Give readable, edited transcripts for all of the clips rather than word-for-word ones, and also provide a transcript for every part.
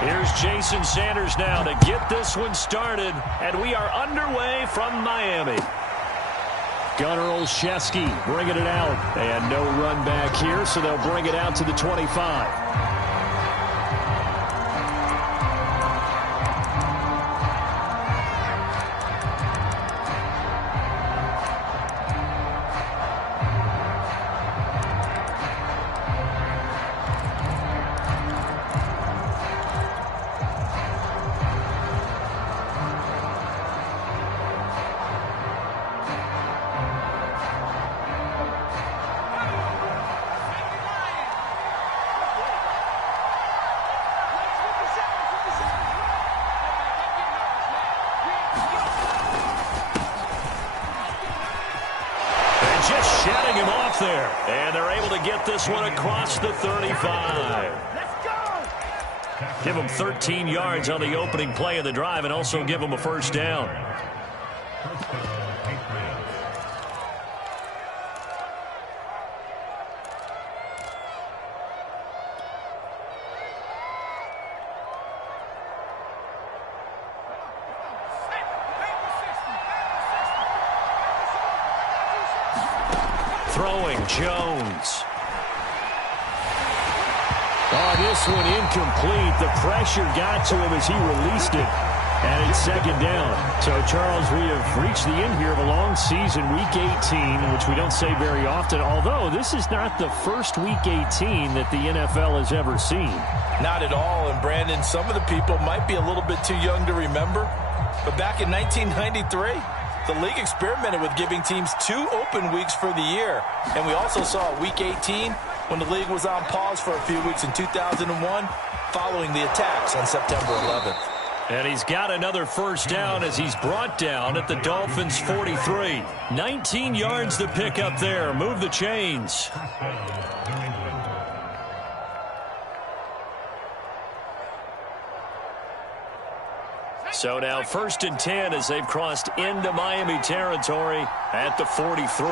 Here's Jason Sanders now to get this one started, and we are underway from Miami. Gunnar Olszewski bringing it out, and no run back here, so they'll bring it out to the 25. Just shedding him off there. And they're able to get this one across the 35. Give him 13 yards on the opening play of the drive and also give him a first down. Throwing, Jones. Oh, this one incomplete. The pressure got to him as he released it. And it's second down. So, Charles, we have reached the end here of a long season, Week 18, which we don't say very often, although this is not the first Week 18 that the NFL has ever seen. Not at all. And, Brandon, some of the people might be a little bit too young to remember. But back in 1993, the league experimented with giving teams 2 open weeks for the year. And we also saw Week 18 when the league was on pause for a few weeks in 2001 following the attacks on September 11th. And he's got another first down as he's brought down at the Dolphins' 43. 19 yards to pick up there. Move the chains. So now 1st and 10 as they've crossed into Miami territory at the 43.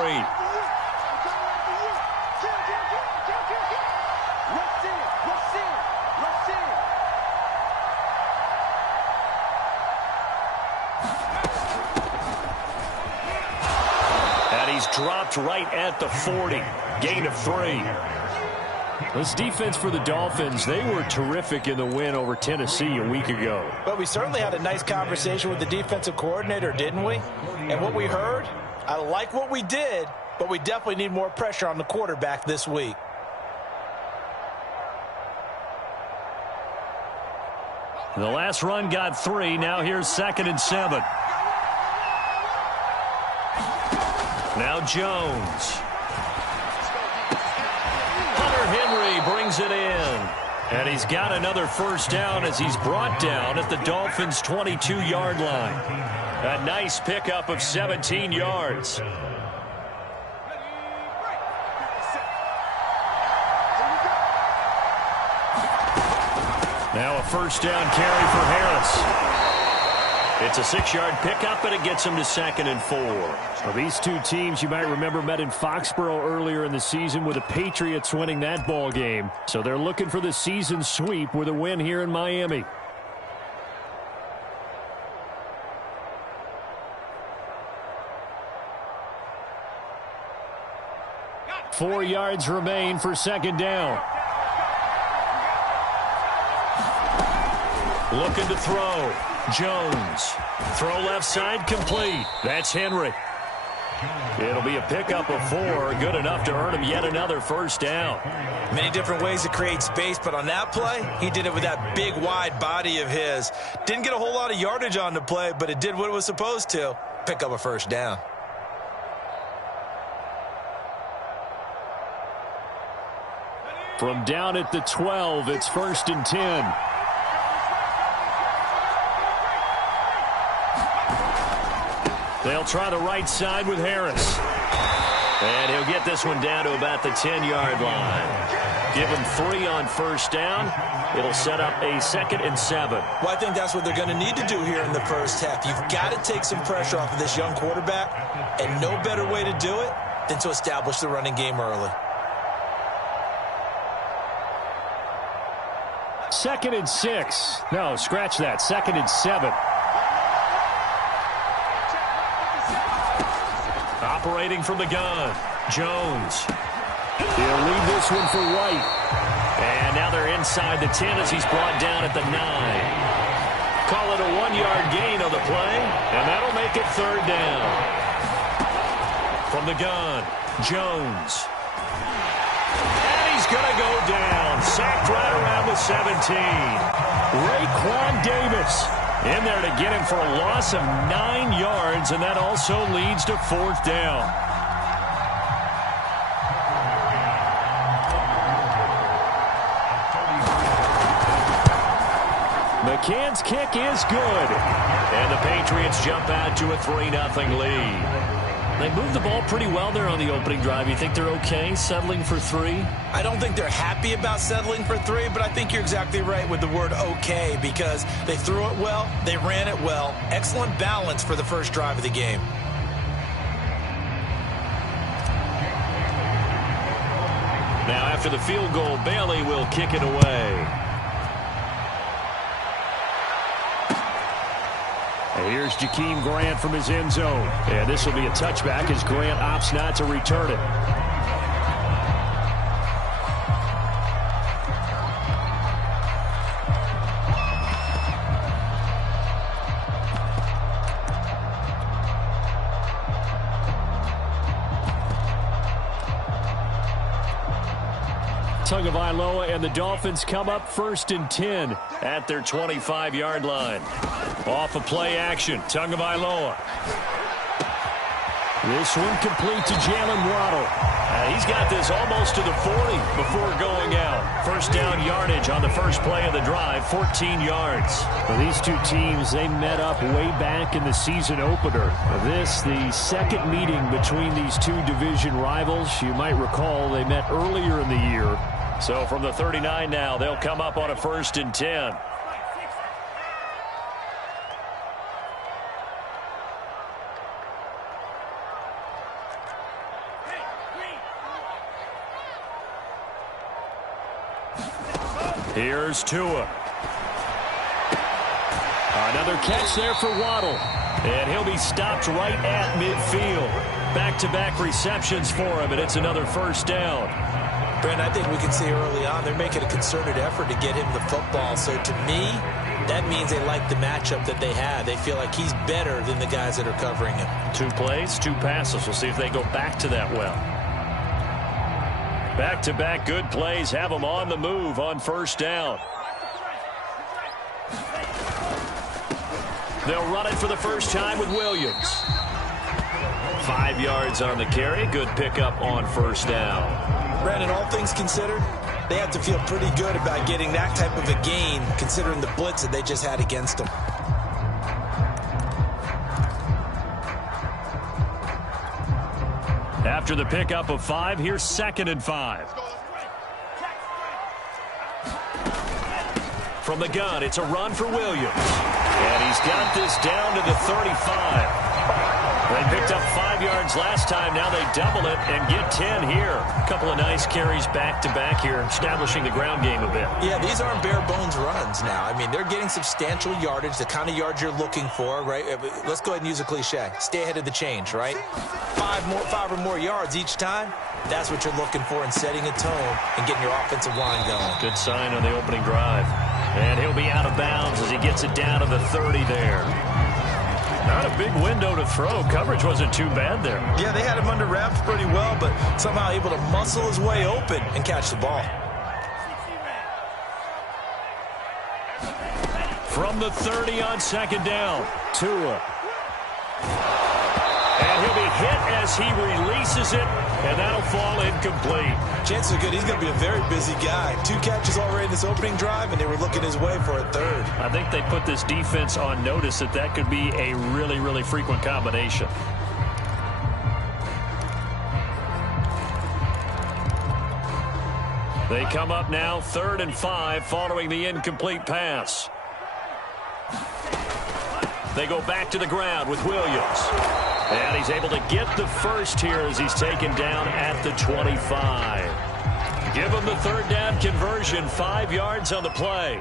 And he's dropped right at the 40. Gain of 3. This defense for the Dolphins, they were terrific in the win over Tennessee a week ago. But we certainly had a nice conversation with the defensive coordinator, didn't we? And what we heard, I like what we did, but we definitely need more pressure on the quarterback this week. The last run got 3. Now here's 2nd and 7. Now Jones. Brings it in. And he's got another first down as he's brought down at the Dolphins' 22-yard line. A nice pickup of 17 yards. Now a first down carry for Harris. It's a 6-yard pickup, and it gets him to 2nd and 4. Well, these two teams, you might remember, met in Foxborough earlier in the season with the Patriots winning that ball game. So they're looking for the season sweep with a win here in Miami. Four yards remain for 2nd down. Looking to throw. Jones. Throw left side complete. That's Henry. It'll be a pickup of 4. Good enough to earn him yet another first down. Many different ways to create space, but on that play, he did it with that big, wide body of his. Didn't get a whole lot of yardage on the play, but it did what it was supposed to. Pick up a first down. From down at the 12, it's 1st and 10. They'll try the right side with Harris. And he'll get this one down to about the 10-yard line. Give him 3 on first down. It'll set up a 2nd and 7. Well, I think that's what they're going to need to do here in the first half. You've got to take some pressure off of this young quarterback, and no better way to do it than to establish the running game early. 2nd and 6. No, scratch that. 2nd and 7. Operating from the gun, Jones. He'll leave this one for White. And now they're inside the 10 as he's brought down at the 9. Call it a 1-yard gain on the play, and that'll make it 3rd down. From the gun, Jones. And he's going to go down. Sacked right around the 17. Raekwon Davis in there to get him for a loss of 9 yards, and that also leads to 4th down. McCann's kick is good. And the Patriots jump out to a 3-0 lead. They moved the ball pretty well there on the opening drive. You think they're okay settling for 3? I don't think they're happy about settling for 3, but I think you're exactly right with the word okay, because they threw it well, they ran it well. Excellent balance for the first drive of the game. Now after the field goal, Bailey will kick it away. And here's Jakeem Grant from his end zone. And this will be a touchback as Grant opts not to return it. Tagovailoa and the Dolphins come up 1st and 10 at their 25-yard line. Off of play action, Tagovailoa. This one complete to Jalen Waddle. He's got this almost to the 40 before going out. 1st down yardage on the first play of the drive, 14 yards. Well, these two teams, they met up way back in the season opener. This, the second meeting between these two division rivals. You might recall they met earlier in the year. So from the 39 now, they'll come up on a 1st and 10. Here's Tua. Another catch there for Waddle. And he'll be stopped right at midfield. Back-to-back receptions for him, and it's another 1st down. Brent, I think we can see early on they're making a concerted effort to get him the football. So to me, that means they like the matchup that they have. They feel like he's better than the guys that are covering him. 2 plays, 2 passes. We'll see if they go back to that well. Back-to-back good plays have them on the move on 1st down. They'll run it for the first time with Williams. 5 yards on the carry. Good pickup on 1st down. Brandon, all things considered, they have to feel pretty good about getting that type of a gain, considering the blitz that they just had against them. After the pickup of 5, here's 2nd and 5. From the gun, it's a run for Williams. And he's got this down to the 35. They picked up 5 yards last time. Now they double it and get 10 here. A couple of nice carries back-to-back here, establishing the ground game a bit. Yeah, these aren't bare-bones runs now. I mean, they're getting substantial yardage, the kind of yards you're looking for, right? Let's go ahead and use a cliche. Stay ahead of the change, right? 5 or more yards each time. That's what you're looking for in setting a tone and getting your offensive line going. Good sign on the opening drive. And he'll be out of bounds as he gets it down to the 30 there. Not a big window to throw. Coverage wasn't too bad there. Yeah, they had him under wraps pretty well, but somehow able to muscle his way open and catch the ball. From the 30 on 2nd down, Tua. And he'll be hit as he releases it, and that'll fall incomplete. Chances are good he's going to be a very busy guy. 2 catches already in this opening drive, and they were looking his way for a 3rd. I think they put this defense on notice that could be a really, really frequent combination. They come up now 3rd and 5 following the incomplete pass. They go back to the ground with Williams. And he's able to get the first here as he's taken down at the 25. Give them the third down conversion, 5 yards on the play.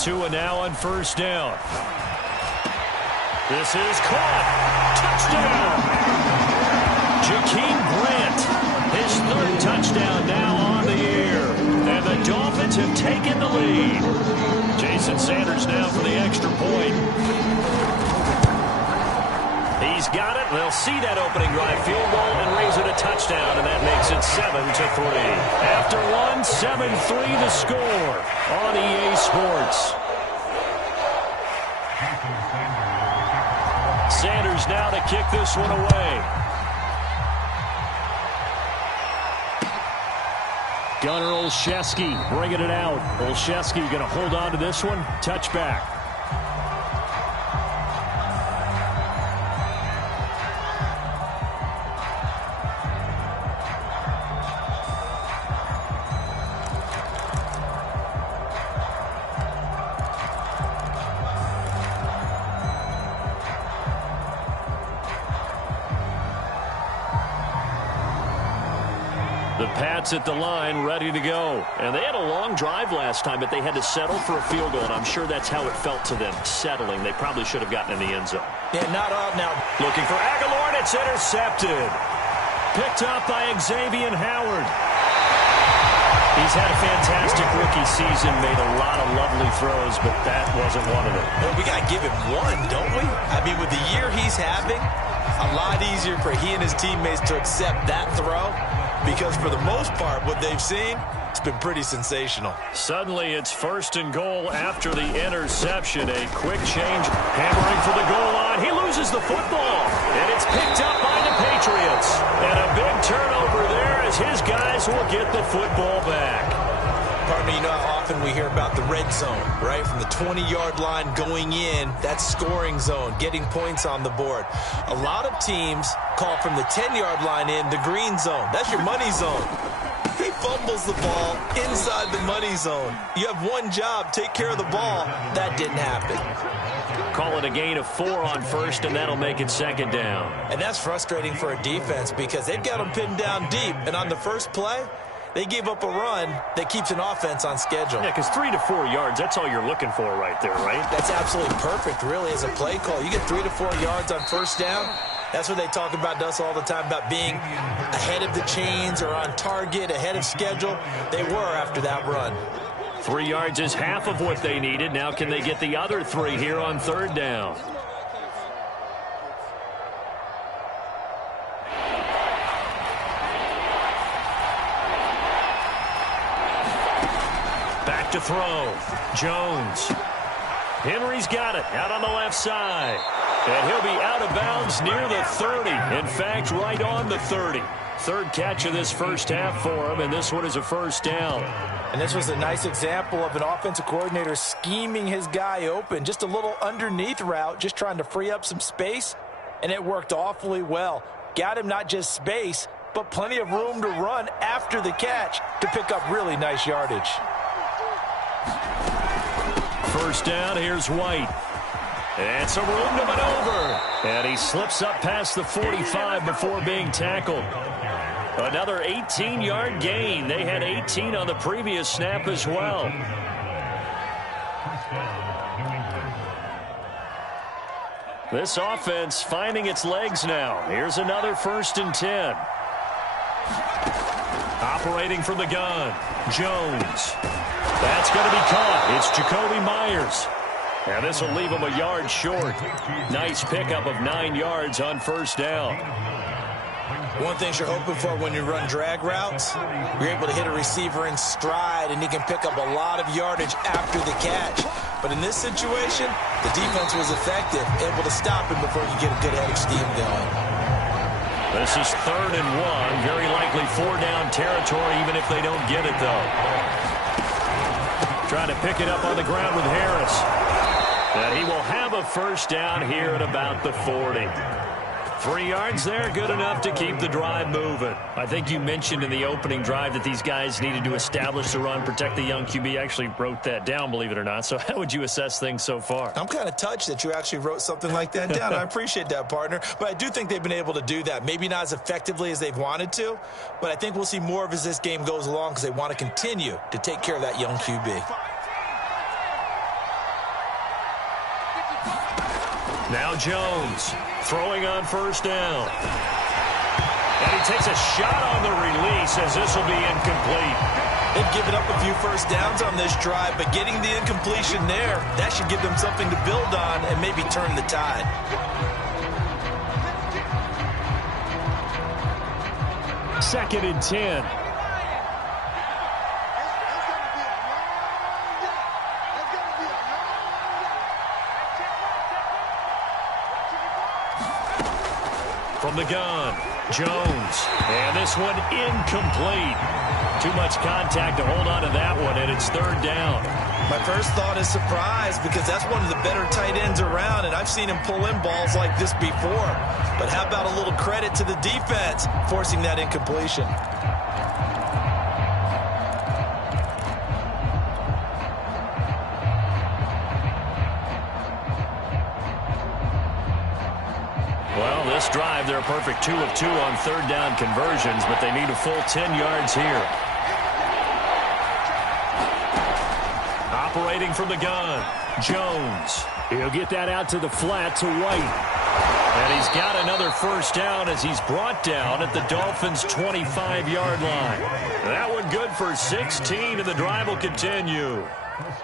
Tua now on first down. This is caught. Touchdown. Jakeem Grant, his third touchdown now on the year. And the Dolphins have taken the lead. Jason Sanders now for the extra point. He's got it. They'll see that opening drive field goal and raise it a touchdown, and that makes it 7-3. After one, 7-3 the score on EA Sports. Sanders now to kick this one away. Gunnar Olszewski bringing it out. Olszewski going to hold on to this one. Touchback. The Pats at the line, ready to go. And they had a long drive last time, but they had to settle for a field goal, and I'm sure that's how it felt to them, settling. They probably should have gotten in the end zone. Yeah, not up now. Looking for Aguilar, and it's intercepted. Picked up by Xavier Howard. He's had a fantastic rookie season, made a lot of lovely throws, but that wasn't one of them. Well, we got to give him one, don't we? I mean, with the year he's having, a lot easier for he and his teammates to accept that throw. Because for the most part, what they've seen, it's been pretty sensational. Suddenly, it's first and goal after the interception. A quick change, hammering for the goal line. He loses the football, and it's picked up by the Patriots. And a big turnover there as his guys will get the football back. Pardon me, you know how often we hear about the red zone, right? From the 20-yard line going in, that's scoring zone, getting points on the board. A lot of teams call from the 10-yard line in the green zone. That's your money zone. He fumbles the ball inside the money zone. You have one job, take care of the ball. That didn't happen. Call it a gain of 4 on first, and that'll make it second down. And that's frustrating for a defense because they've got them pinned down deep. And on the first play, they gave up a run that keeps an offense on schedule. Yeah, because 3 to 4 yards, that's all you're looking for right there, right? That's absolutely perfect, really, as a play call. You get 3 to 4 yards on first down. That's what they talk about us all the time, about being ahead of the chains or on target, ahead of schedule. They were after that run. 3 yards is half of what they needed. Now can they get the other 3 here on third down? Back to throw. Jones. Henry's got it out on the left side. And he'll be out of bounds near the 30. In fact, right on the 30. Third catch of this first half for him, and this one is a first down. And this was a nice example of an offensive coordinator scheming his guy open. Just a little underneath route, just trying to free up some space, and it worked awfully well. Got him not just space, but plenty of room to run after the catch to pick up really nice yardage. First down, here's White. And some room to maneuver. And he slips up past the 45 before being tackled. Another 18-yard gain. They had 18 on the previous snap as well. This offense finding its legs now. Here's another 1st and 10. Operating from the gun, Jones. That's going to be caught. It's Jacoby Myers. And this will leave him a yard short. Nice pickup of 9 yards on first down. One thing you're hoping for when you run drag routes, you're able to hit a receiver in stride, and he can pick up a lot of yardage after the catch. But in this situation, the defense was effective, able to stop him before you get a good head of steam going. This is 3rd and 1. Very likely 4-down territory, even if they don't get it, though. Trying to pick it up on the ground with Harris. And he will have a first down here at about the 40. 3 yards there, good enough to keep the drive moving. I think you mentioned in the opening drive that these guys needed to establish the run, protect the young QB. I actually wrote that down, believe it or not. So how would you assess things so far? I'm kind of touched that you actually wrote something like that down. I appreciate that, partner. But I do think they've been able to do that. Maybe not as effectively as they've wanted to, but I think we'll see more of as this game goes along because they want to continue to take care of that young QB. Now Jones throwing on first down. And he takes a shot on the release as this will be incomplete. They've given up a few first downs on this drive, but getting the incompletion there, that should give them something to build on and maybe turn the tide. Second and 10. From the gun, Jones. And this one incomplete. Too much contact to hold on to that one, and it's third down. My first thought is surprise because that's one of the better tight ends around, and I've seen him pull in balls like this before. But how about a little credit to the defense forcing that incompletion? Well, this drive, they're a perfect 2 of 2 on third down conversions, but they need a full 10 yards here. Operating from the gun, Jones. He'll get that out to the flat to White. And he's got another first down as he's brought down at the Dolphins' 25-yard line. That one good for 16, and the drive will continue.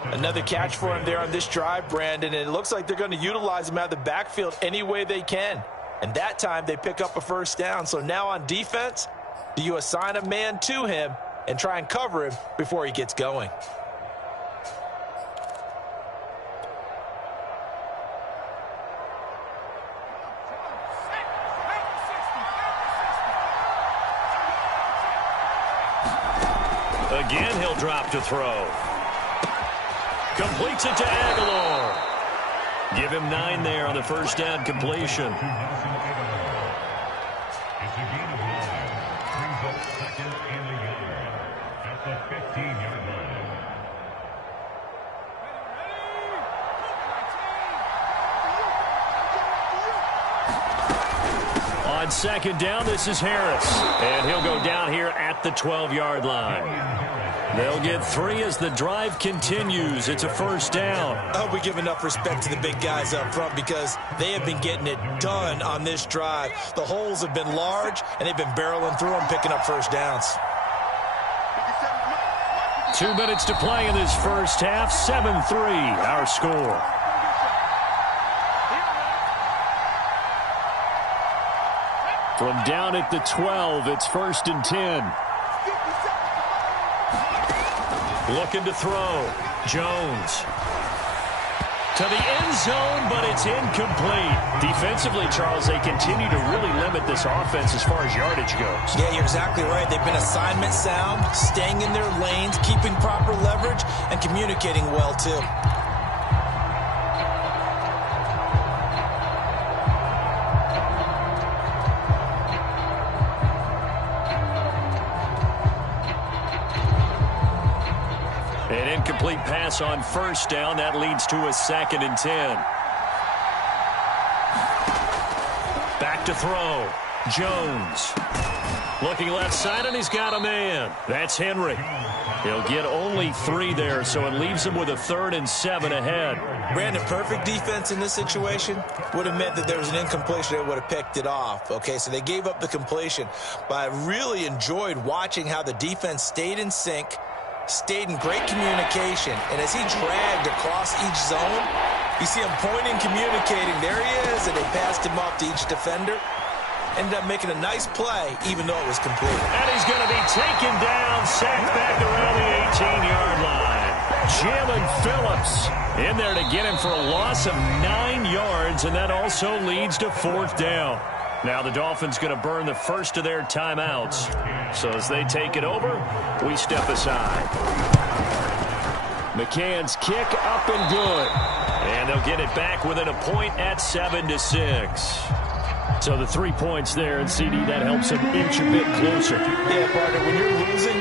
Another catch for him there on this drive, Brandon, and it looks like they're going to utilize him out of the backfield any way they can. And that time they pick up a first down. So now on defense, do you assign a man to him and try and cover him before he gets going? Again, he'll drop to throw. Completes it to Aguilar. Give him 9 there on the first down completion. On second down, this is Harris. And he'll go down here at the 12-yard line. They'll get 3 as the drive continues. It's a first down. I hope we give enough respect to the big guys up front because they have been getting it done on this drive. The holes have been large, and they've been barreling through them, picking up first downs. 2 minutes to play in this first half. 7-3, our score. From down at the 12, it's 1st and 10. Looking to throw. Jones. To the end zone, but it's incomplete. Defensively, Charles, they continue to really limit this offense as far as yardage goes. Yeah, you're exactly right. They've been assignment sound, staying in their lanes, keeping proper leverage, and communicating well, too. An incomplete pass on first down. That leads to a 2nd and 10. Back to throw. Jones. Looking left side, and he's got a man. That's Henry. He'll get only 3 there, so it leaves him with a 3rd and 7 ahead. Brandon, perfect defense in this situation would have meant that there was an incompletion that would have picked it off. Okay, so they gave up the completion. But I really enjoyed watching how the defense stayed in sync, stayed in great communication, and as he dragged across each zone, you see him pointing, communicating. There he is, and they passed him off to each defender. Ended up making a nice play, even though it was complete. And he's going to be taken down, sacked back around the 18-yard line. Jim and Phillips in there to get him for a loss of 9 yards, and that also leads to 4th down. Now the Dolphins going to burn the first of their timeouts. So as they take it over, we step aside. McCann's kick up and good. And they'll get it back within a point at 7-6. So the 3 points there, and CD, that helps him inch a bit closer. Yeah, partner, when you're losing,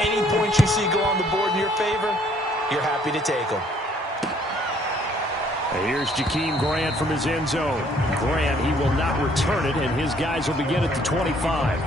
any points you see go on the board in your favor, you're happy to take them. And here's Jakeem Grant from his end zone. Grant, he will not return it, and his guys will begin at the 25.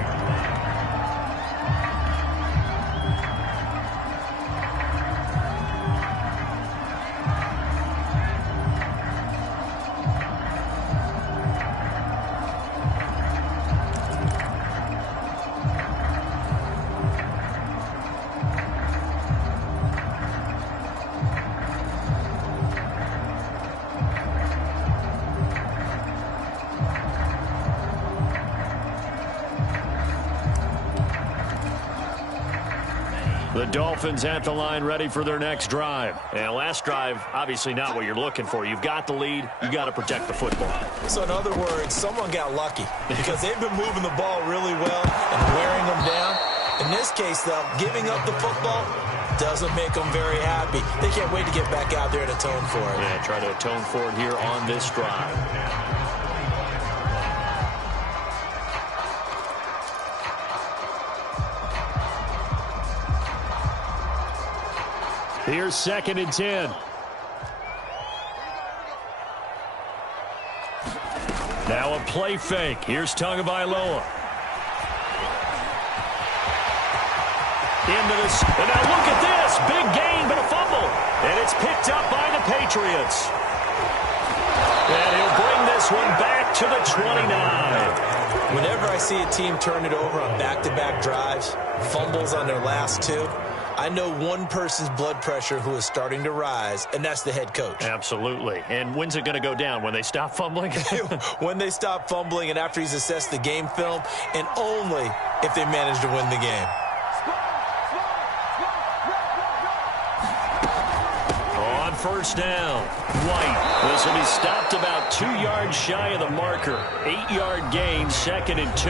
The Dolphins at the line, ready for their next drive. And last drive, obviously not what you're looking for. You've got the lead. You got to protect the football. So in other words, someone got lucky because they've been moving the ball really well and wearing them down. In this case, though, giving up the football doesn't make them very happy. They can't wait to get back out there and atone for it. Yeah, try to atone for it here on this drive. Here's 2nd and 10. Now a play fake. Here's Tagovailoa. Into this. And now look at this. Big gain, but a fumble. And it's picked up by the Patriots. And he'll bring this one back to the 29. Whenever I see a team turn it over on back-to-back drives, fumbles on their last two, I know one person's blood pressure who is starting to rise, and that's the head coach. Absolutely. And when's it going to go down? When they stop fumbling? When they stop fumbling and after he's assessed the game film, and only if they manage to win the game. On first down, White. This will be stopped about 2 yards shy of the marker. 8-yard gain, 2nd and 2.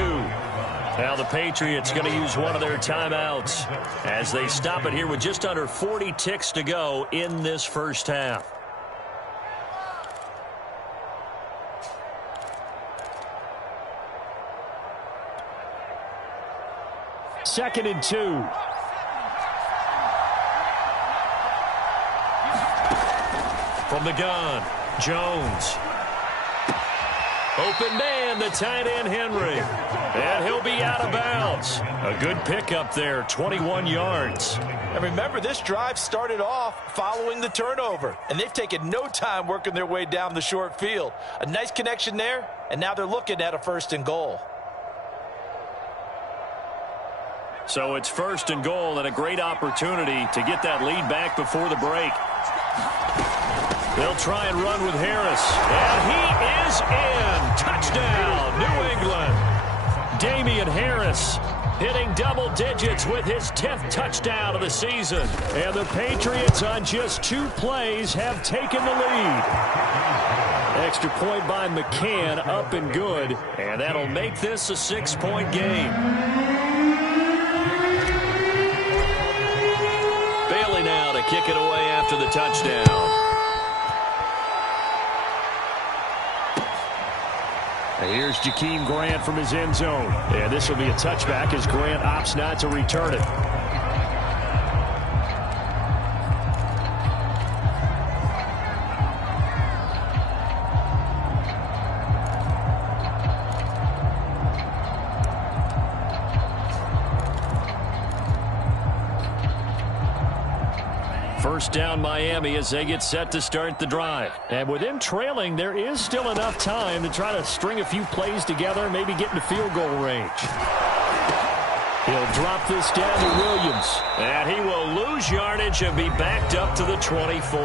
Now the Patriots going to use one of their timeouts as they stop it here with just under 40 ticks to go in this first half. Second and 2. From the gun, Jones. Open man, the tight end, Henry. And he'll be out of bounds. A good pickup there, 21 yards. And remember, this drive started off following the turnover, and they've taken no time working their way down the short field. A nice connection there, and now they're looking at a 1st and goal. So it's 1st and goal and a great opportunity to get that lead back before the break. They'll try and run with Harris. And he is in. Touchdown, New England. Damian Harris hitting double digits with his 10th touchdown of the season. And the Patriots on just 2 plays have taken the lead. Extra point by McCann, up and good. And that'll make this a 6-point game. Bailey now to kick it away after the touchdown. Here's Jakeem Grant from his end zone. And this will be a touchback as Grant opts not to return it. First down Miami as they get set to start the drive. And with them trailing, there is still enough time to try to string a few plays together, maybe get into field goal range. He'll drop this down to Williams. And he will lose yardage and be backed up to the 24.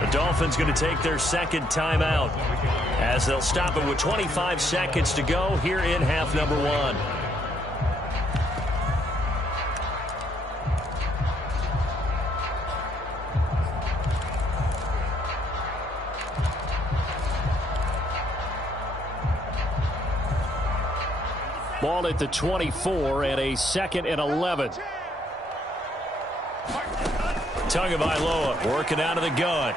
The Dolphins going to take their 2nd timeout as they'll stop it with 25 seconds to go here in half number 1. Ball at the 24 and a 2nd and 11. Tagovailoa working out of the gun.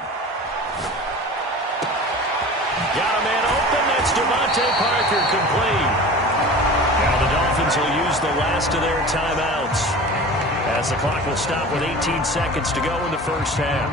Got a man open. That's Devontae Parker, complete. Now the Dolphins will use the last of their timeouts, as the clock will stop with 18 seconds to go in the first half.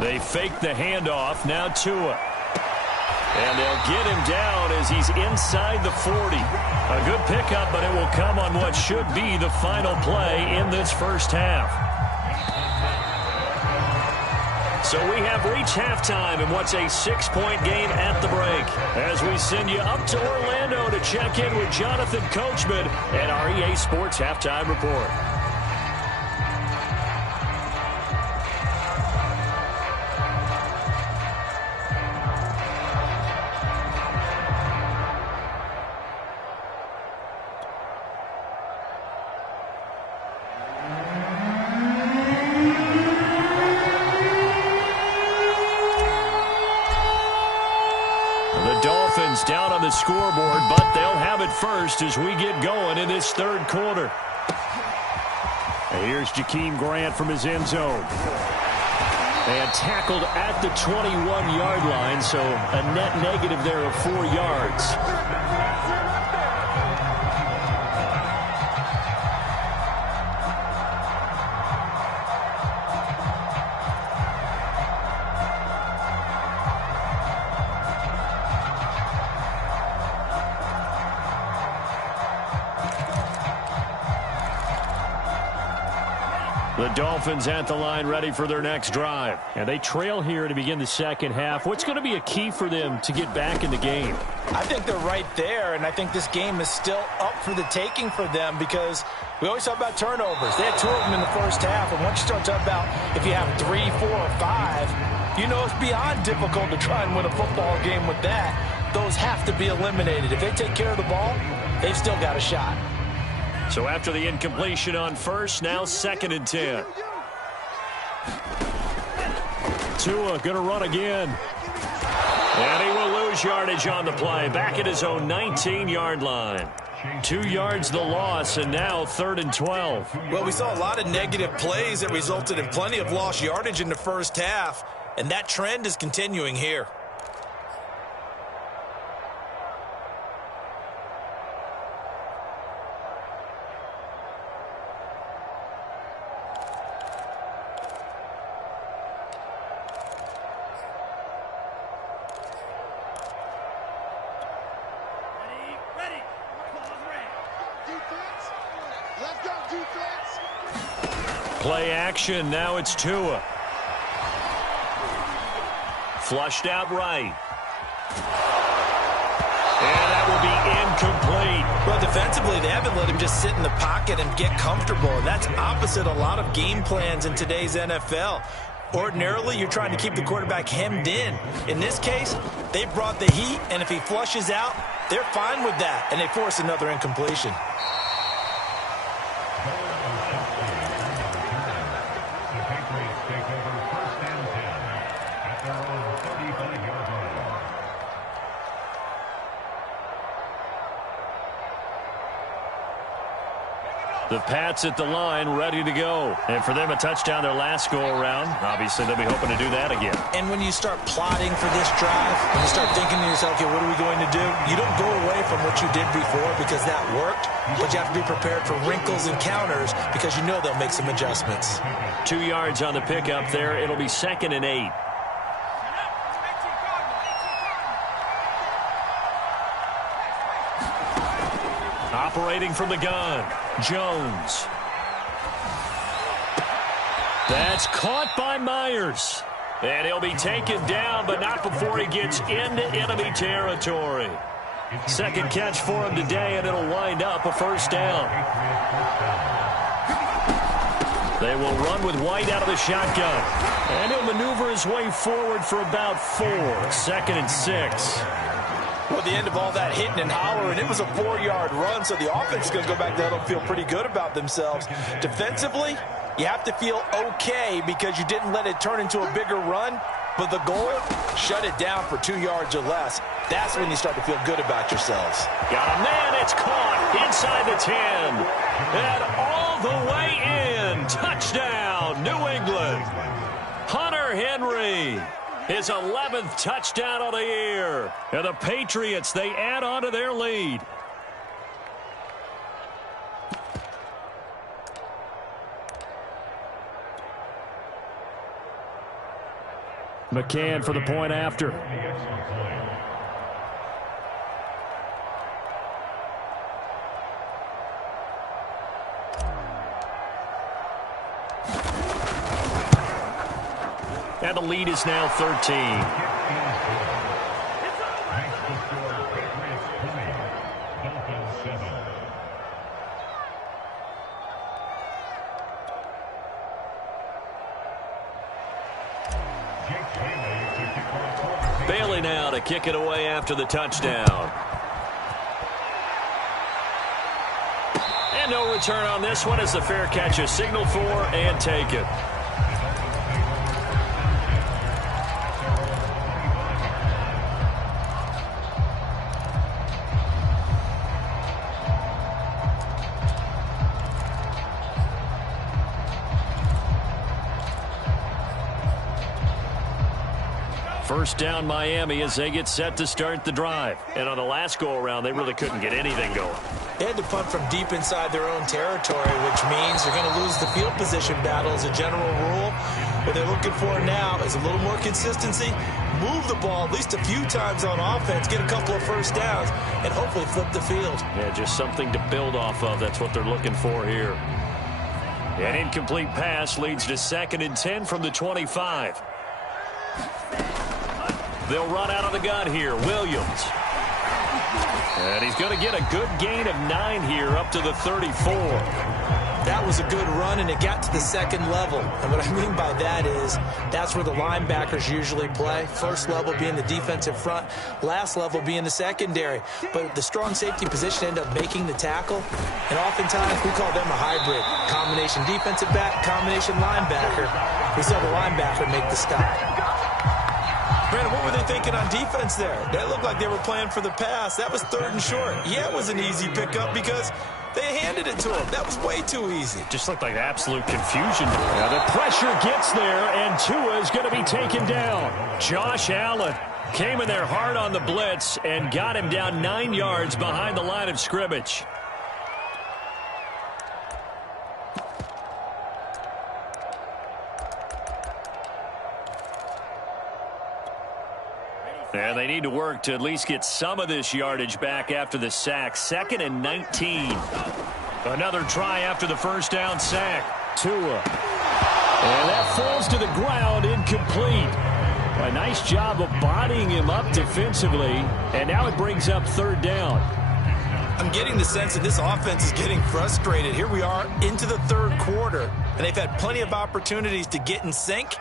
They fake the handoff. Now Tua. And they'll get him down as he's inside the 40. A good pickup, but it will come on what should be the final play in this first half. So we have reached halftime in what's a 6-point game at the break, as we send you up to Orlando to check in with Jonathan Coachman and our EA Sports Halftime Report. Dolphins down on the scoreboard, but they'll have it first as we get going in this third quarter. And here's Jakeem Grant from his end zone. And tackled at the 21-yard line, so a net negative there of 4 yards. The Dolphins at the line ready for their next drive. And they trail here to begin the second half. What's going to be a key for them to get back in the game? I think they're right there, and I think this game is still up for the taking for them because we always talk about turnovers. They had 2 of them in the first half, and once you start talking about if you have 3, 4, or 5, you know it's beyond difficult to try and win a football game with that. Those have to be eliminated. If they take care of the ball, they've still got a shot. So after the incompletion on first, now 2nd and 10. Tua going to run again. And he will lose yardage on the play. Back at his own 19-yard line. 2 yards the loss, and now 3rd and 12. Well, we saw a lot of negative plays that resulted in plenty of lost yardage in the first half, and that trend is continuing here. Play action. Now it's Tua. Flushed out right. And that will be incomplete. Well, defensively, they haven't let him just sit in the pocket and get comfortable. And that's opposite a lot of game plans in today's NFL. Ordinarily, you're trying to keep the quarterback hemmed in. In this case, they brought the heat, and if he flushes out, they're fine with that, and they force another incompletion. The Pats at the line, ready to go. And for them, a touchdown their last go-around. Obviously, they'll be hoping to do that again. And when you start plotting for this drive, when you start thinking to yourself, okay, what are we going to do? You don't go away from what you did before because that worked, but you have to be prepared for wrinkles and counters because you know they'll make some adjustments. 2 yards on the pickup there. It'll be 2nd and 8. Operating from the gun, Jones. That's caught by Myers. And he'll be taken down, but not before he gets into enemy territory. Second catch for him today, and it'll wind up a first down. They will run with White out of the shotgun. And he'll maneuver his way forward for about 4. 2nd and 6. Well, at the end of all that hitting and hollering, it was a 4-yard run, so the offense is going to go back there and feel pretty good about themselves. Defensively, You have to feel okay because you didn't let it turn into a bigger run. But the goal, shut it down for 2 yards or less. That's when you start to feel good about yourselves. Got a man. It's caught inside the 10. And all the way in. Touchdown, New England. Hunter Henry. His 11th touchdown of the year. And the Patriots, they add on to their lead. McCann for the point after. And the lead is now 13. Bailey now to kick it away after the touchdown. And no return on this one as the fair catch is signaled for and taken. First down Miami as they get set to start the drive. And on the last go-around, they really couldn't get anything going. They had to punt from deep inside their own territory, which means they're going to lose the field position battle as a general rule. What they're looking for now is a little more consistency, move the ball at least a few times on offense, get a couple of first downs, and hopefully flip the field. Yeah, just something to build off of. That's what they're looking for here. An incomplete pass leads to 2nd and 10 from the 25. They'll run out of the gun here. Williams. And he's going to get a good gain of 9 here up to the 34. That was a good run, and it got to the 2nd level. And what I mean by that is that's where the linebackers usually play. First level being the defensive front, last level being the secondary. But the strong safety position ended up making the tackle. And oftentimes we call them a hybrid. Combination defensive back, combination linebacker. We saw the linebacker make the stop. Brandon, what were they thinking on defense there? That looked like they were playing for the pass. That was 3rd and short. Yeah, it was an easy pickup because they handed it to him. That was way too easy. Just looked like absolute confusion. Now the pressure gets there, and Tua is going to be taken down. Josh Allen came in there hard on the blitz and got him down 9 yards behind the line of scrimmage. And they need to work to at least get some of this yardage back after the sack. 2nd and 19. Another try after the first down sack. Tua. And that falls to the ground, incomplete. A nice job of bodying him up defensively. And now it brings up 3rd down. I'm getting the sense that this offense is getting frustrated. Here we are into the 3rd quarter, and they've had plenty of opportunities to get in sync.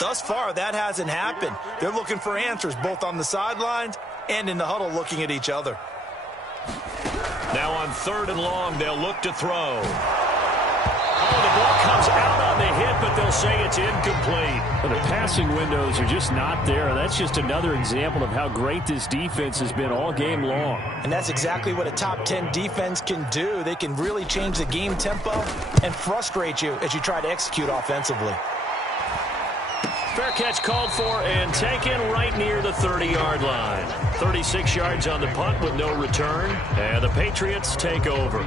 Thus far, that hasn't happened. They're looking for answers both on the sidelines and in the huddle looking at each other. Now on 3rd and long, they'll look to throw. Oh, the ball comes out on the hit, but they'll say it's incomplete. The passing windows are just not there. That's just another example of how great this defense has been all game long. And that's exactly what a top 10 defense can do. They can really change the game tempo and frustrate you as you try to execute offensively. Fair catch called for and taken right near the 30-yard line. 36 yards on the punt with no return. And the Patriots take over.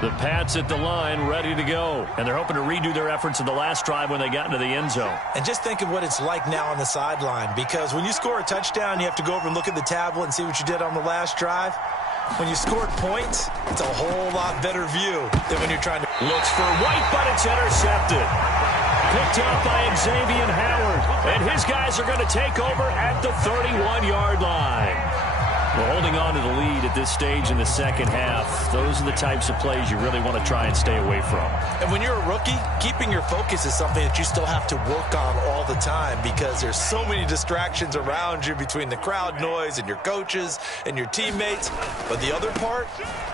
The Pats at the line, ready to go. And they're hoping to redo their efforts in the last drive when they got into the end zone. And just think of what it's like now on the sideline, because when you score a touchdown, you have to go over and look at the tablet and see what you did on the last drive. When you scored points, it's a whole lot better view than when you're trying to... Looks for White, but it's intercepted. picked up by Xavier Howard. And his guys are going to take over at the 31-yard line. Well, holding on to the lead at this stage in the second half, those are the types of plays you really want to try and stay away from. And when you're a rookie, keeping your focus is something that you still have to work on all the time because there's so many distractions around you between the crowd noise and your coaches and your teammates. But the other part,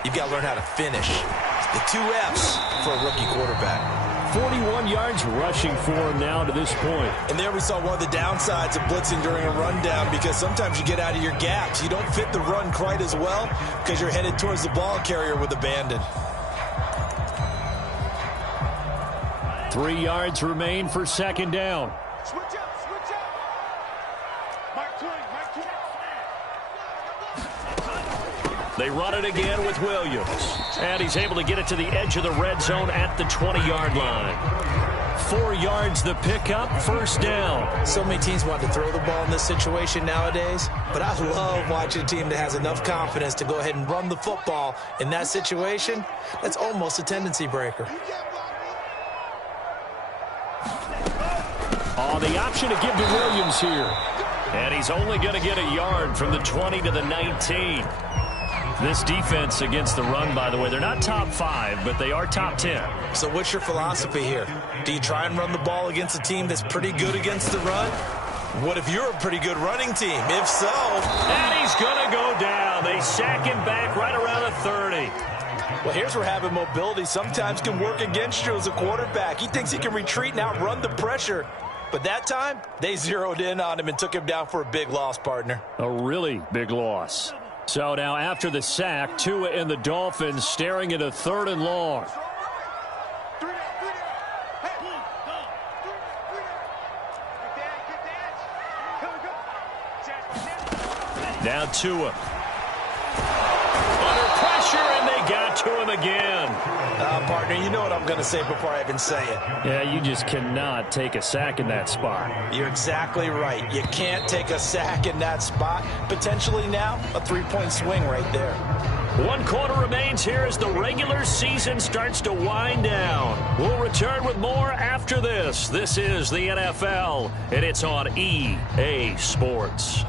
you've got to learn how to finish. The 2 F's for a rookie quarterback. 41 yards rushing for him now to this point. And there we saw one of the downsides of blitzing during a rundown because sometimes you get out of your gaps. You don't fit the run quite as well because you're headed towards the ball carrier with abandon. 3 yards remain for second down. Switch up. Mark Twain. They run it again with Williams. And he's able to get it to the edge of the red zone at the 20-yard line. 4 yards the pickup, first down. So many teams want to throw the ball in this situation nowadays, but I love watching a team that has enough confidence to go ahead and run the football in that situation. That's almost a tendency breaker. Oh, the option to give to Williams here. And he's only going to get a yard from the 20 to the 19. This defense against the run, by the way, they're not top 5, but they are top 10. So what's your philosophy here? Do you try and run the ball against a team that's pretty good against the run? What if you're a pretty good running team? If so... And he's going to go down. They sack him back right around the 30. Well, here's where having mobility sometimes can work against you as a quarterback. He thinks he can retreat and outrun the pressure. But that time, they zeroed in on him and took him down for a big loss, partner. A really big loss. So now after the sack, Tua and the Dolphins staring at a 3rd and long. Now Tua. Under pressure, and they got to him again. Partner, you know what I'm going to say before I even say it. Yeah, you just cannot take a sack in that spot. You're exactly right. You can't take a sack in that spot. Potentially now, a 3-point swing right there. 1 quarter remains here as the regular season starts to wind down. We'll return with more after this. This is the NFL, and it's on EA Sports.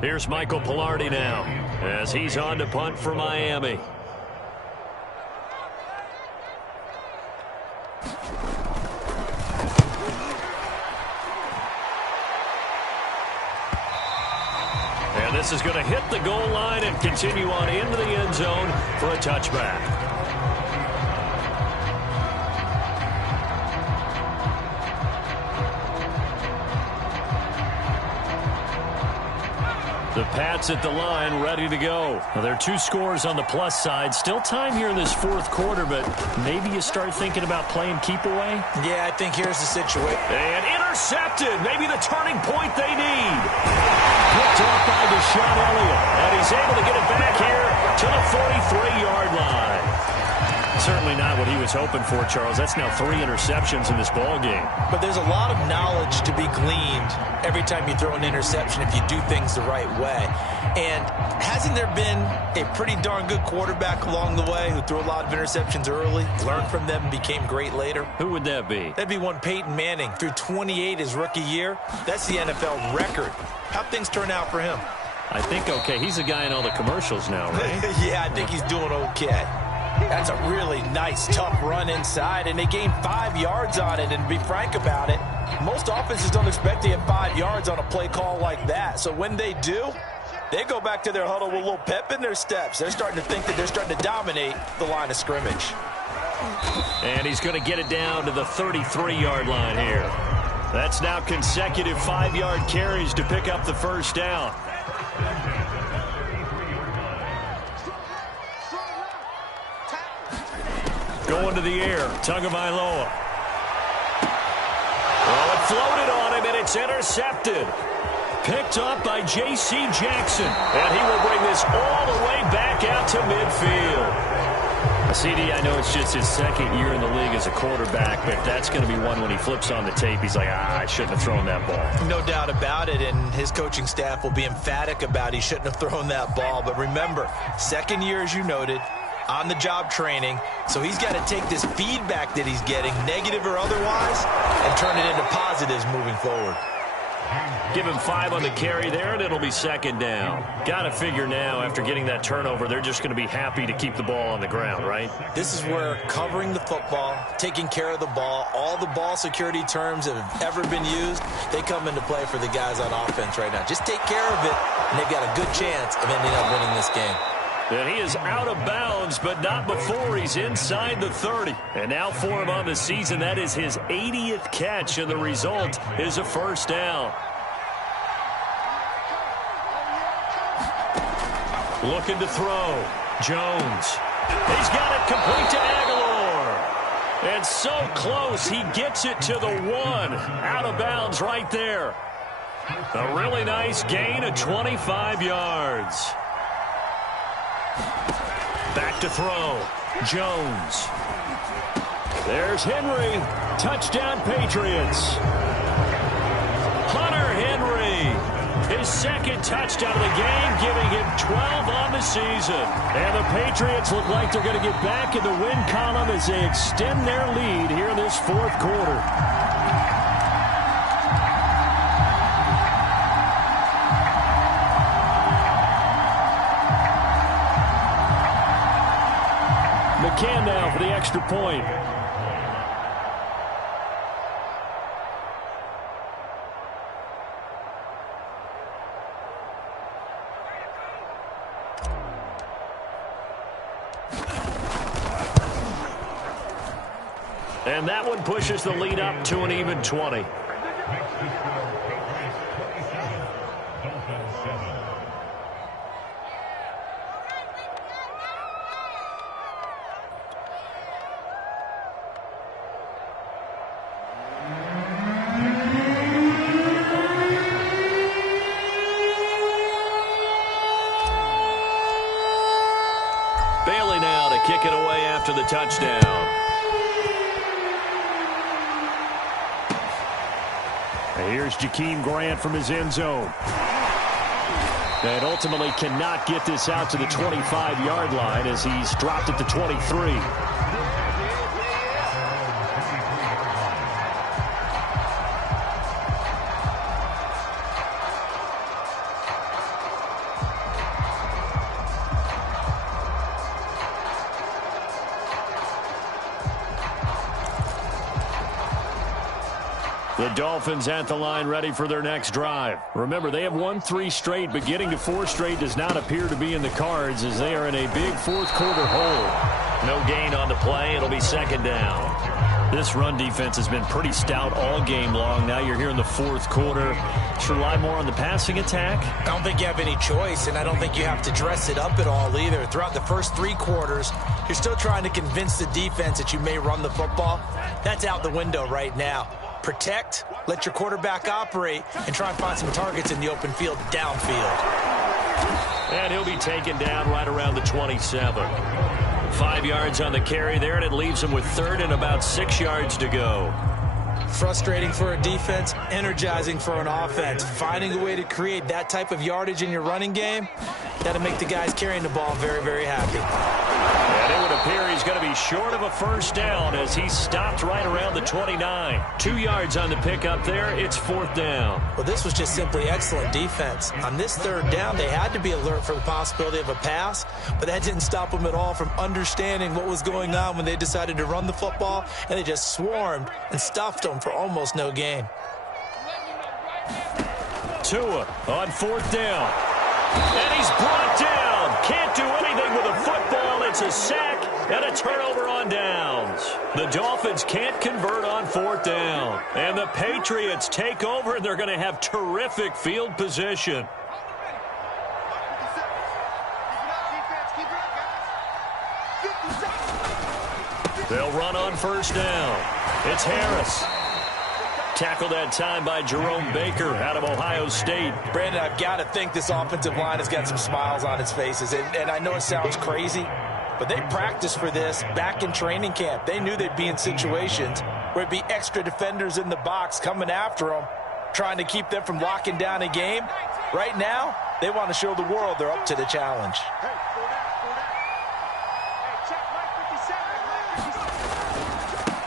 Here's Michael Pilardi now as he's on to punt for Miami. And this is going to hit the goal line and continue on into the end zone for a touchback. The Pats at the line, ready to go. Now, there are 2 scores on the plus side. Still time here in this 4th quarter, but maybe you start thinking about playing keep away? Yeah, I think here's the situation. And intercepted. Maybe the turning point they need. Picked up by Deshaun Elliott. And he's able to get it back here to the 43-yard line. Certainly not what he was hoping for, Charles. That's now 3 interceptions in this ball game. But there's a lot of knowledge to be gleaned every time you throw an interception if you do things the right way. And hasn't there been a pretty darn good quarterback along the way who threw a lot of interceptions early, learned from them, became great later? Who would that be? That'd be one Peyton Manning. Threw 28 his rookie year. That's the NFL record. How'd things turn out for him? I think okay. He's a guy in all the commercials now, right? Yeah, I think he's doing okay. That's a really nice, tough run inside, and they gained 5 yards on it. And to be frank about it, most offenses don't expect to get 5 yards on a play call like that. So when they do, they go back to their huddle with a little pep in their steps. They're starting to think that they're starting to dominate the line of scrimmage. And he's going to get it down to the 33-yard line here. That's now consecutive 5-yard carries to pick up the first down. Going to the air, Tagovailoa. Oh, it floated on him, and it's intercepted. Picked up by J.C. Jackson. And he will bring this all the way back out to midfield. CD, I know it's just his second year in the league as a quarterback, but that's going to be one when he flips on the tape, he's like, I shouldn't have thrown that ball. No doubt about it, and his coaching staff will be emphatic about he shouldn't have thrown that ball. But remember, second year, as you noted, on-the-job training, so he's got to take this feedback that he's getting, negative or otherwise, and turn it into positives moving forward. Give him 5 on the carry there, and it'll be second down. Got to figure now, after getting that turnover, they're just going to be happy to keep the ball on the ground, right? This is where covering the football, taking care of the ball, all the ball security terms that have ever been used, they come into play for the guys on offense right now. Just take care of it, and they've got a good chance of ending up winning this game. And he is out of bounds, but not before he's inside the 30. And now for him on the season, that is his 80th catch, and the result is a first down. Looking to throw. Jones. He's got it complete to Aguilar. And so close, he gets it to the 1. Out of bounds right there. A really nice gain of 25 yards. Back to throw. Jones. There's Henry. Touchdown, Patriots. Hunter Henry. His second touchdown of the game, giving him 12 on the season. And the Patriots look like they're going to get back in the win column as they extend their lead here in this fourth quarter. McCann now for the extra point. And that one pushes the lead up to an even 20. Bailey now to kick it away after the touchdown. Here's Jakeem Grant from his end zone. And ultimately cannot get this out to the 25-yard line as he's dropped at the 23. The Dolphins at the line ready for their next drive. Remember, they have won 3 straight, but getting to 4 straight does not appear to be in the cards as they are in a big fourth quarter hole. No gain on the play. It'll be second down. This run defense has been pretty stout all game long. Now you're here in the fourth quarter. Should rely more on the passing attack? I don't think you have any choice, and I don't think you have to dress it up at all either. Throughout the first 3 quarters, you're still trying to convince the defense that you may run the football. That's out the window right now. Protect, let your quarterback operate, and try and find some targets in the open field downfield. And he'll be taken down right around the 27. 5 yards on the carry there, and it leaves him with third and about 6 yards to go. Frustrating for a defense, energizing for an offense. Finding a way to create that type of yardage in your running game, that'll make the guys carrying the ball very, very happy. And it would appear he's going to be short of a first down as he stopped right around the 29. 2 yards on the pickup there. It's fourth down. Well, this was just simply excellent defense. On this third down, they had to be alert for the possibility of a pass, but that didn't stop them at all from understanding what was going on when they decided to run the football, and they just swarmed and stuffed them for almost no gain. Tua on fourth down. And he's brought down. Can't do anything with a football. It's a sack and a turnover on downs. The Dolphins can't convert on fourth down. And the Patriots take over, and they're going to have terrific field position. They'll run on first down. It's Harris. Tackled that time by Jerome Baker out of Ohio State. Brandon, I've got to think this offensive line has got some smiles on its faces. And I know it sounds crazy, But they practiced for this back in training camp. They knew they'd be in situations where it'd be extra defenders in the box coming after them, trying to keep them from locking down a game. Right now, they want to show the world they're up to the challenge.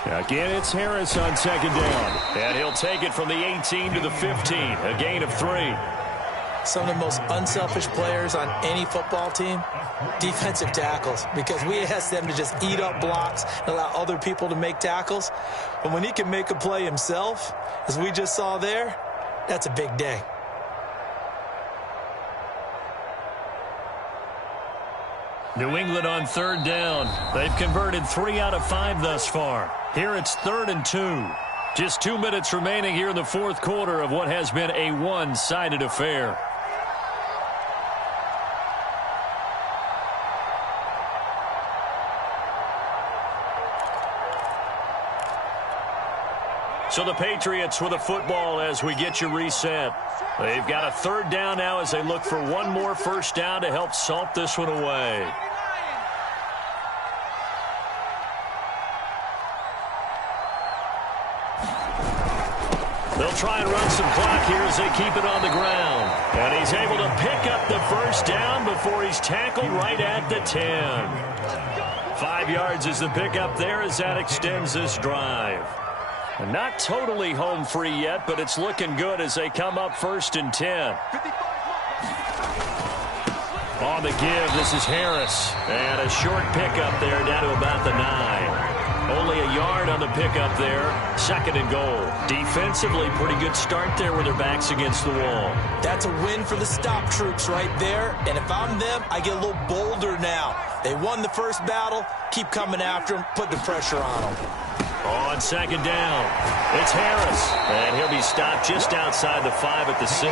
Again, it's Harris on second down. And he'll take it from the 18 to the 15. A gain of 3. Some of the most unselfish players on any football team, defensive tackles, because we ask them to just eat up blocks and allow other people to make tackles. But when he can make a play himself, as we just saw there, that's a big day. New England on third down. They've converted 3 out of 5 thus far. Here it's 3rd and 2. Just 2 minutes remaining here in the fourth quarter of what has been a one-sided affair. So the Patriots with a football as we get you reset. They've got a 3rd down now as they look for one more first down to help salt this one away. They'll try and run some clock here as they keep it on the ground. And he's able to pick up the first down before he's tackled right at the 10. 5 yards is the pickup there as that extends this drive. And not totally home free yet, but it's looking good as they come up 1st and 10. On the give, this is Harris. And a short pickup there down to about the 9. Only a yard on the pickup there. 2nd and goal. Defensively, pretty good start there with their backs against the wall. That's a win for the stop troops right there. And if I'm them, I get a little bolder now. They won the first battle. Keep coming after them. Put the pressure on them. On 2nd down, it's Harris. And he'll be stopped just outside the 5 at the 6.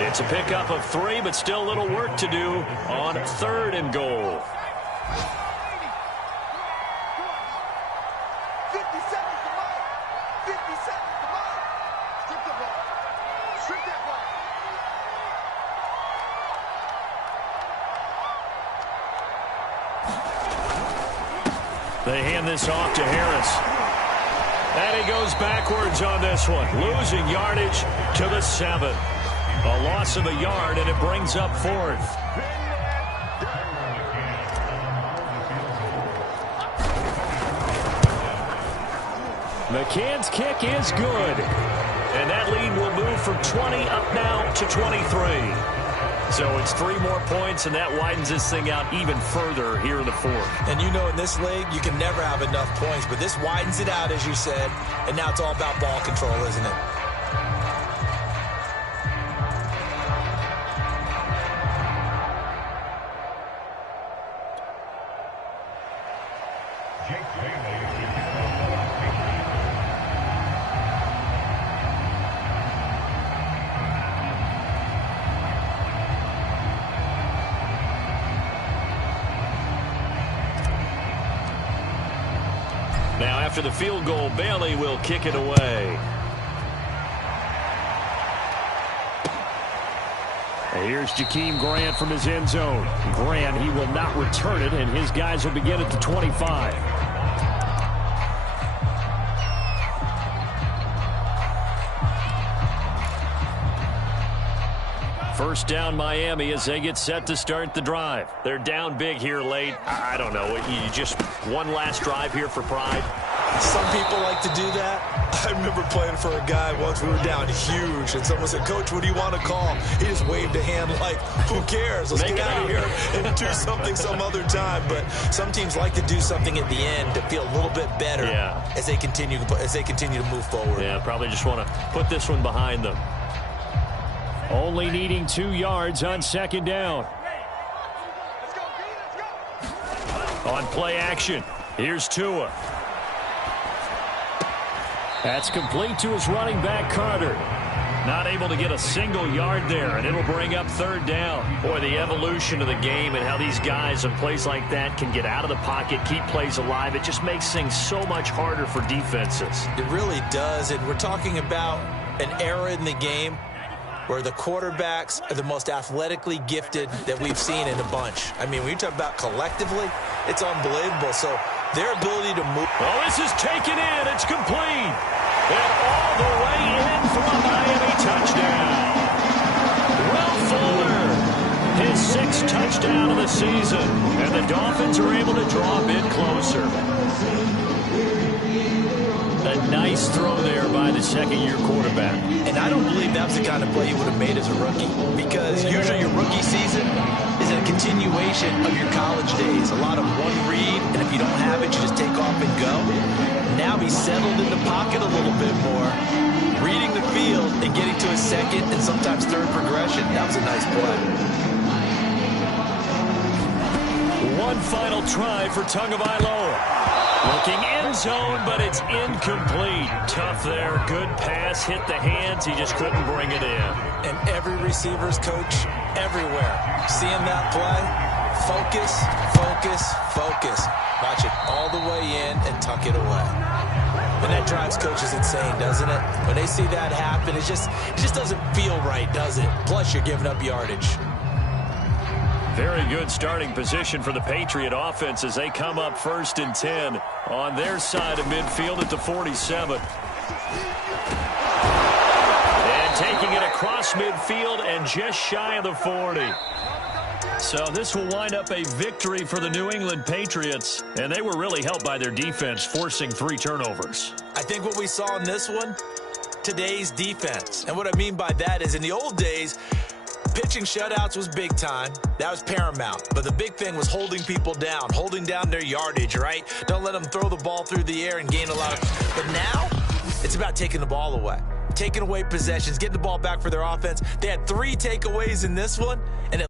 It's a pickup of 3, but still a little work to do on 3rd and goal. They hand this off to Harris. And he goes backwards on this one, losing yardage to the 7. A loss of a yard, and it brings up 4th. McCann's kick is good. And that lead will move from 20 up now to 23. So it's 3 more points, and that widens this thing out even further here in the 4th. And you know in this league, you can never have enough points, but this widens it out, as you said, and now it's all about ball control, isn't it? Now after the field goal, Bailey will kick it away. And here's Jakeem Grant from his end zone. Grant, he will not return it, and his guys will begin at the 25. First down Miami as they get set to start the drive. They're down big here late. I don't know. You just one last drive here for pride. Some people like to do that. I remember playing for a guy once. We were down huge, and someone said, "Coach, what do you want to call?" He just waved a hand like, "Who cares? Let's get out of here and do something some other time." But some teams like to do something at the end to feel a little bit better as they continue to move forward. Yeah, probably just want to put this one behind them. Only needing 2 yards on second down. On play action, here's Tua. That's complete to his running back, Carter. Not able to get a single yard there, and it'll bring up third down. Boy, the evolution of the game and how these guys in plays like that can get out of the pocket, keep plays alive, it just makes things so much harder for defenses. It really does, and we're talking about an era in the game where the quarterbacks are the most athletically gifted that we've seen in a bunch. I mean, when you talk about collectively, it's unbelievable. So their ability to move. Oh, this is taken in. It's complete. And all the way in for a Miami touchdown. Will Fuller, his 6th touchdown of the season. And the Dolphins are able to draw a bit closer. A nice throw there by the second-year quarterback. And I don't believe that was the kind of play he would have made as a rookie, because usually your rookie season is a continuation of your college days. A lot of one read, and if you don't have it, you just take off and go. Now he's settled in the pocket a little bit more, reading the field and getting to his second and sometimes third progression. That was a nice play. One final try for Tagovailoa. Looking end zone, but it's incomplete. Tough there. Good pass. Hit the hands. He just couldn't bring it in. And every receiver's coach everywhere. Seeing that play, focus, focus, focus. Watch it all the way in and tuck it away. And that drives coaches insane, doesn't it? When they see that happen, it just doesn't feel right, does it? Plus, you're giving up yardage. Very good starting position for the Patriot offense as they come up 1st and 10 on their side of midfield at the 47. And taking it across midfield and just shy of the 40. So this will wind up a victory for the New England Patriots, and they were really helped by their defense, forcing 3 turnovers. I think what we saw in this one, today's defense. And what I mean by that is in the old days, pitching shutouts was big time. That was paramount. But the big thing was holding people down, holding down their yardage, right? Don't let them throw the ball through the air and gain a lot of... But now, it's about taking the ball away. Taking away possessions, getting the ball back for their offense. They had 3 takeaways in this one, and it